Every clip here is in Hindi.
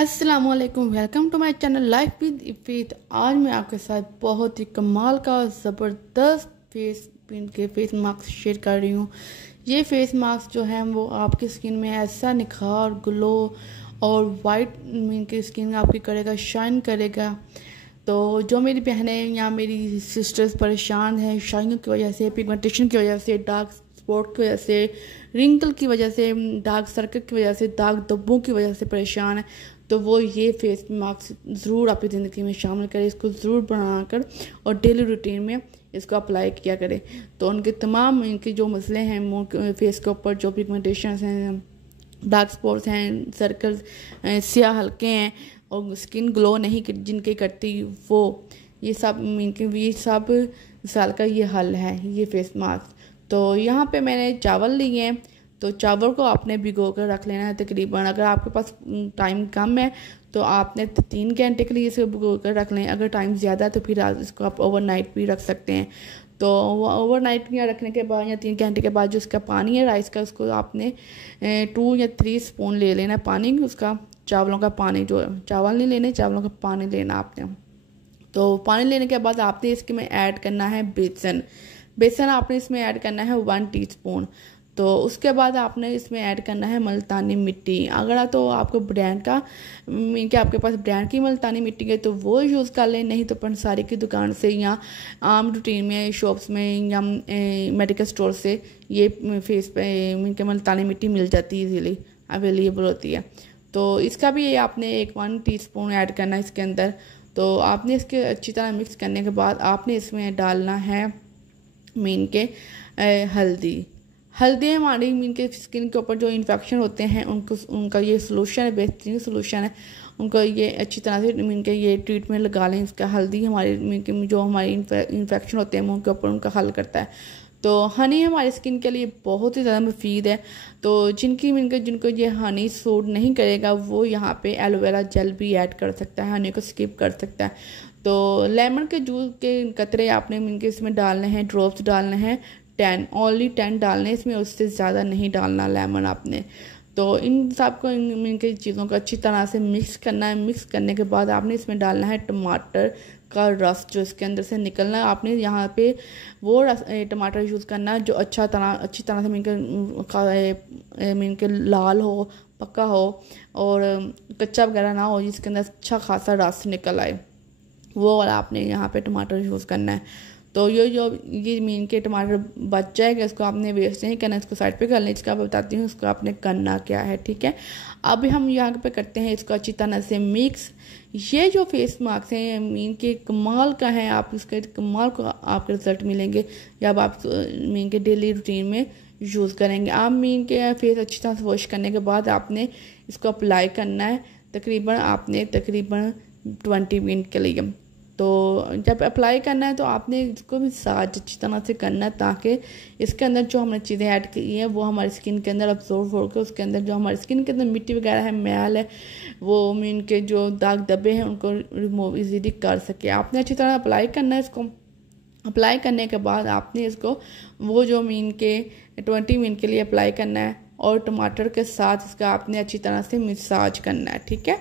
अस्सलामुअलैकुम, welcome to my channel life with Ifit. आज मैं आपके साथ बहुत ही कमाल का ज़बरदस्त फेस मास्क शेयर कर रही हूँ। ये फेस मास्क जो है वो आपकी स्किन में ऐसा निखार, ग्लो और वाइट मीन की स्किन आपकी करेगा, शाइन करेगा। तो जो मेरी बहनें या मेरी सिस्टर्स परेशान हैं शाइनिंग की वजह से, पिगमेंटेशन की वजह से, डार्क स्पॉट की वजह से, रिंकल की वजह से, डार्क सर्कल की वजह से, दाग धब्बों की वजह से परेशान है, तो वो ये फेस मास्क ज़रूर अपनी ज़िंदगी में शामिल करें। इसको ज़रूर बनाकर और डेली रूटीन में इसको अप्लाई किया करें। तो उनके तमाम इनके जो मसले हैं मुंह फेस के ऊपर, जो पिगमेंटेशन हैं, डार्क स्पॉट्स हैं, सर्कल्स, स्याह हल्के हैं और स्किन ग्लो नहीं जिनके करती, वो ये सब मिसाल का ये हल है, ये फेस मास्क। तो यहाँ पे मैंने चावल लिए हैं, तो चावल को आपने भिगो कर रख लेना है तकरीबन। अगर आपके पास टाइम कम है तो आपने 3 घंटे के लिए इसे भिगो कर रख लें। अगर टाइम ज़्यादा है तो फिर इसको आप ओवरनाइट भी रख सकते हैं। तो ओवरनाइट या रखने के बाद या 3 घंटे के बाद जो इसका पानी है राइस का, उसको आपने 2 या 3 स्पून ले लेना पानी उसका, चावलों का पानी। जो चावल नहीं लेने, चावलों का पानी लेना आपने। तो पानी लेने के बाद आपने इसके में ऐड करना है बेसन आपने इसमें ऐड करना है 1 टीस्पून। तो उसके बाद आपने इसमें ऐड करना है मुल्तानी मिट्टी। अगर तो आपको ब्रांड का कि आपके पास ब्रांड की मुल्तानी मिट्टी है तो वो यूज़ कर लें, नहीं तो पंसारी की दुकान से या आम रूटीन में शॉप्स में या मेडिकल स्टोर से ये फेस पे मुल्तानी मिट्टी मिल जाती है, इजीली अवेलेबल होती है। तो इसका भी आपने 1 टीस्पून ऐड करना है इसके अंदर। तो आपने इसके अच्छी तरह मिक्स करने के बाद आपने इसमें डालना है मीन के हल्दी हमारी मीन के स्किन के ऊपर जो इन्फेक्शन होते हैं उनका ये सोलूशन है, बेहतरीन सोलूशन है। उनको ये अच्छी तरह से मीन के ये ट्रीटमेंट लगा लें। इसका हल्दी हमारे मीन के जो हमारी इन्फेक्शन होते हैं मुंह के ऊपर, उनका हल करता है। तो हनी हमारी स्किन के लिए बहुत ही ज़्यादा मुफीद है। तो जिनको ये हनी सूट नहीं करेगा वो यहाँ पे एलोवेरा जेल भी ऐड कर सकता है, हनी को स्किप कर सकता है। तो लेमन के जूस के कतरे आपने इनके इसमें डालने हैं, ड्रॉप्स डालने हैं 10 डालने हैं इसमें, उससे ज़्यादा नहीं डालना लेमन आपने। तो इन सबको इनके चीज़ों को अच्छी तरह से मिक्स करना है। मिक्स करने के बाद आपने इसमें डालना है टमाटर का रस, जो इसके अंदर से निकलना है। आपने यहाँ पे वो रस टमाटर यूज़ करना है जो अच्छी तरह से मीन के लाल हो, पक्का हो और कच्चा वगैरह ना हो, जिसके अंदर अच्छा खासा रस निकल आए, वो वाला आपने यहाँ पे टमाटर यूज़ करना है। तो ये मीन के टमाटर बच जाएगा, इसको आपने वेस्ट नहीं करना, इसको साइड पे कर लें। इसका बताती हूँ इसको आपने करना क्या है, ठीक है। अब हम यहाँ पे करते हैं इसको अच्छी तरह से मिक्स। ये जो फेस मास्क हैं मीन के कमाल का है, आप इसके कमाल को आपके रिजल्ट मिलेंगे जब आप मीन के डेली रूटीन में यूज़ करेंगे। आप मीन के फेस अच्छी तरह से वॉश करने के बाद आपने इसको अप्लाई करना है तकरीबन 20 मिनट के लिए। तो जब अप्लाई करना है तो आपने इसको भी मसाज अच्छी तरह से करना है, ताकि इसके अंदर जो हमने चीज़ें ऐड की हैं वो हमारी स्किन के अंदर अब्जॉर्ब होकर उसके अंदर जो हमारी स्किन के अंदर मिट्टी वगैरह है, मैल है, वो मीन के जो दाग धब्बे हैं उनको रिमूव इजीली कर सके। आपने अच्छी तरह अप्लाई करना है। इसको अप्लाई करने के बाद आपने इसको वो जो मीन के 20 मिनट के लिए अप्लाई करना है और टमाटर के साथ इसका आपने अच्छी तरह से मसाज करना है, ठीक है।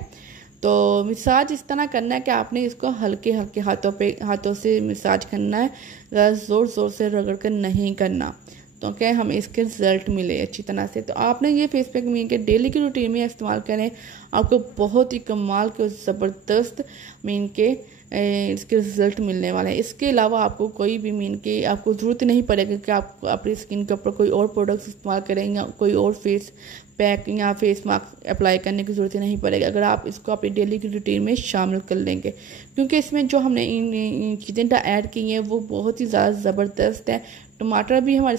तो मसाज इस तरह करना है कि आपने इसको हल्के हल्के हाथों से मसाज करना है, ज़्यादा ज़ोर से रगड़ कर नहीं करना, तो क्या हमें इसके रिजल्ट मिले अच्छी तरह से। तो आपने ये फेस पैक मीन के डेली की रूटीन में इस्तेमाल करें, आपको बहुत ही कमाल के ज़बरदस्त मीन के इसके रिजल्ट मिलने वाले हैं। इसके अलावा आपको कोई भी मीन के आपको ज़रूरत नहीं पड़ेगी कि आप अपनी स्किन के ऊपर कोई और प्रोडक्ट्स इस्तेमाल करें या कोई और फेस पैक या फेस मास्क अप्लाई करने की ज़रूरत नहीं पड़ेगी अगर आप इसको अपनी डेली की रूटीन में शामिल कर लेंगे, क्योंकि इसमें जो हमने इन चीज़ें ऐड की हैं वो बहुत ही ज़्यादा ज़बरदस्त है। टमाटर भी हमारे